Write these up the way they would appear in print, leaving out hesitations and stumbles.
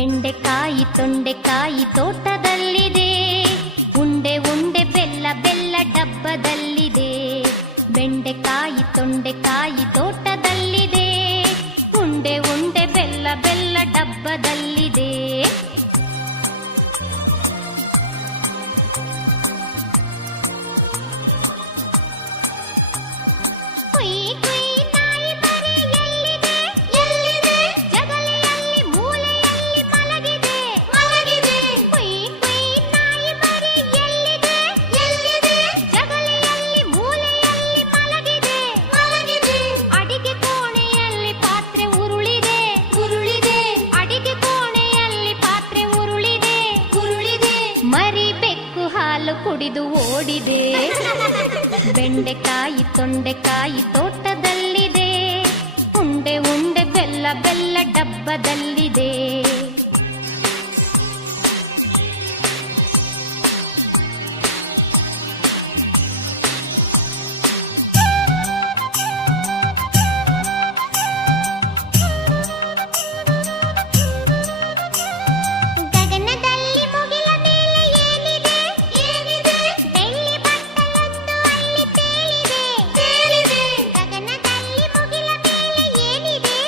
ಬೆಂಡೆಕಾಯಿ ತೊಂಡೆಕಾಯಿ ತೋಟದಲ್ಲಿದೆ, ಉಂಡೆ ಉಂಡೆ ಬೆಲ್ಲ ಬೆಲ್ಲ ಡಬ್ಬದಲ್ಲಿದೆ. ಬೆಂಡೆಕಾಯಿ ತೊಂಡೆಕಾಯಿ ತೋಟದಲ್ಲಿದೆ, ಉಂಡೆ ಉಂಡೆ ಬೆಲ್ಲ ಬೆಲ್ಲ ಡಬ್ಬದಲ್ಲಿದೆ. ಕುಯ್ ಕುಯ್ ನಾಯಿ ಮರಿ ಎಲ್ಲಿದೆ ಎಲ್ಲಿದೆ, ಜಗಲಿಯಲ್ಲಿ ಮೂಲೆಯಲ್ಲಿ ಮಲಗಿದೆ ಮಲಗಿದೆ. ಕುಯ್ ಕುಯ್ ನಾಯಿ ಮರಿ ಎಲ್ಲಿದೆ ಎಲ್ಲಿದೆ, ಜಗಲಿಯಲ್ಲಿ ಮೂಲೆಯಲ್ಲಿ ಮಲಗಿದೆ ಮಲಗಿದೆ. ಅಡಿಗೆ ಕೋಣೆಯಲ್ಲಿ ಪಾತ್ರೆ ಉರುಳಿದೆ ಉರುಳಿದೆ, ಅಡಿಗೆ ಕೋಣೆಯಲ್ಲಿ ಪಾತ್ರೆ ಉರುಳಿದೆ ಉರುಳಿದೆ. ಮರಿ ಬೆಕ್ಕು ಹಾಲು ಕುಡಿದು ಓಡಿದೆ. ಬೆಂಡೆಕಾಯಿ ತೊಂಡೆಕಾಯಿ ತೋಟದಲ್ಲಿದೆ, ಉಂಡೆ ಉಂಡೆ ಬೆಲ್ಲ ಬೆಲ್ಲ ಡಬ್ಬದಲ್ಲಿದೆ. ಗಗನದಲ್ಲಿ ಮುಗಿಲ ಮೇಲೆ ಏನಿದೆ ಏನಿದೆ, ಬೆಳ್ಳಿ ಬಟ್ಟಲೊಂದು ಅಲ್ಲಿ ತೇಲಿದೆ ತೇಲಿದೆ. ಗಗನದಲ್ಲಿ ಮುಗಿಲ ಮೇಲೆ ಏನಿದೆ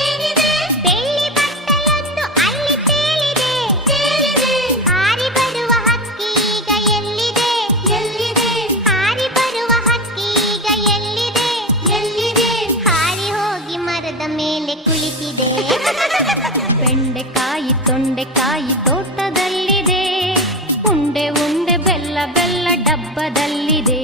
ಏನಿದೆ, ಬೆಳ್ಳಿ ಬಟ್ಟಲೊಂದು ಅಲ್ಲಿ ತೇಲಿದೆ ತೇಲಿದೆ. ಹಾರಿ ಬರುವ ಹಕ್ಕಿ ಈಗ ಎಲ್ಲಿದೆ ಎಲ್ಲಿದೆ, ಹಾರಿ ಬರುವ ಹಕ್ಕಿ ಈಗ ಎಲ್ಲಿದೆ ಎಲ್ಲಿದೆ. ಹಾರಿ ಹೋಗಿ ಮರದ ಮೇಲೆ ಕುಳಿತಿದೆ. ಬೆಂಡೆಕಾಯಿ ತೊಂಡೆಕಾಯಿ ತೋಟದಲ್ಲಿದೆ, ಉಂಡೆ ಉಂಡೆ ಬೆಲ್ಲ ಬೆಲ್ಲ ಡಬ್ಬದಲ್ಲಿದೆ.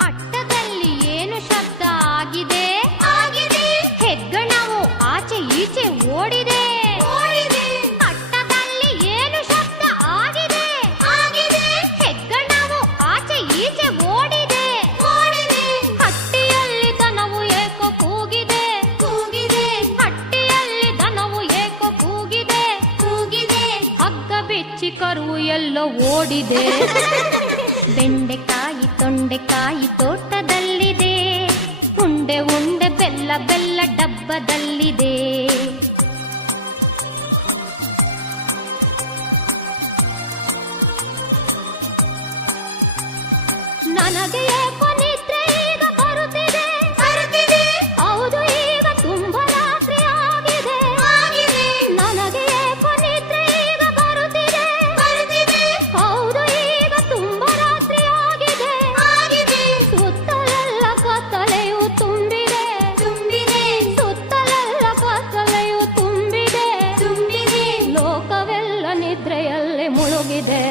ಅಟ್ಟದಲ್ಲಿ ಏನು ಶಬ್ದ ಆಗಿದೆ ಆಗಿದೆ, ಹೆಗ್ಗಣವು ಆಚೆ ಈಚೆ ಓಡಿದೆ ಓಡಿದೆ. ಅಟ್ಟದಲ್ಲಿ ಏನು ಶಬ್ದ ಆಗಿದೆ ಆಗಿದೆ, ಹೆಗ್ಗಣವು ಆಚೆ ಈಚೆ ಓಡಿದೆ ಓಡಿದೆ. ಹಟ್ಟಿಯಲ್ಲಿ ದನವು ಏಕೋ ಕೂಗಿದೆ ಕೂಗಿದೆ, ಹಟ್ಟಿಯಲ್ಲಿ ದನವು ಏಕೋ ಕೂಗಿದೆ ಕೂಗಿದೆ. ಹಗ್ಗ ಬಿಚ್ಚಿ ಕರು ಎಲ್ಲೋ ಓಡಿದೆ. ಬೆಂಡೆಕಾಯಿ ತೊಂಡೆಕಾಯಿ ತೋಟದಲ್ಲಿದೆ, ಉಂಡೆ ಉಂಡೆ ಬೆಲ್ಲ ಬೆಲ್ಲ ಡಬ್ಬದಲ್ಲಿದೆ. ನನಗೆ ಏಕೋ ನಿದ್ರೆ ಈಗ ಬರುತ್ತಿದೆ ಬರುತ್ತಿದೆ, ಹೌದು ಈಗ ತುಂಬಾ ರಾತ್ರಿ ಆಗಿದೆ ಆಗಿದೆ. ನನಗೆ ಏಕೋ ನಿದ್ರೆ ಈಗ ಬರುತ್ತಿದೆ ಬರುತ್ತಿದೆ, ಹೌದು ಈಗ ತುಂಬಾ ರಾತ್ರಿ ಆಗಿದೆ ಆಗಿದೆ. ಸುತ್ತಲೆಲ್ಲ ಕತ್ತಲೆಯು ತುಂಬಿದೆ ತುಂಬಿದೆ, ಸುತ್ತಲೆಲ್ಲ ಕತ್ತಲೆಯು ತುಂಬಿದೆ ತುಂಬಿದೆ. ಲೋಕವೆಲ್ಲ ನಿದ್ರೆಯಲ್ಲಿ ಮುಳುಗಿದೆ.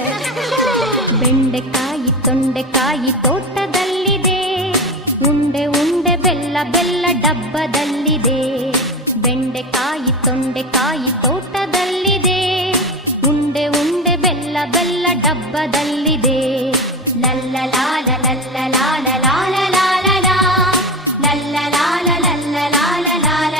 ಬೆಂಡೆಕಾಯಿ ತೊಂಡೆಕಾಯಿ ತೋಟದಲ್ಲಿದೆ, ಉಂಡೆ ಉಂಡೆ ಬೆಲ್ಲ ಬೆಲ್ಲ ಡಬ್ಬದಲ್ಲಿದೆ. ಬೆಂಡೆಕಾಯಿ ತೊಂಡೆಕಾಯಿ ತೋಟದಲ್ಲಿದೆ, ಉಂಡೆ ಉಂಡೆ ಬೆಲ್ಲ ಬೆಲ್ಲ ಡಬ್ಬದಲ್ಲಿದೆ. ಲಲ್ಲ ಲಾಲ ಲಲ್ಲ ಲಾಲ ಲಾಲ ಲಾಲ ಲಾ, ಲಲ್ಲ ಲಾಲ ಲಲ್ಲ ಲಾಲ ಲಾಲ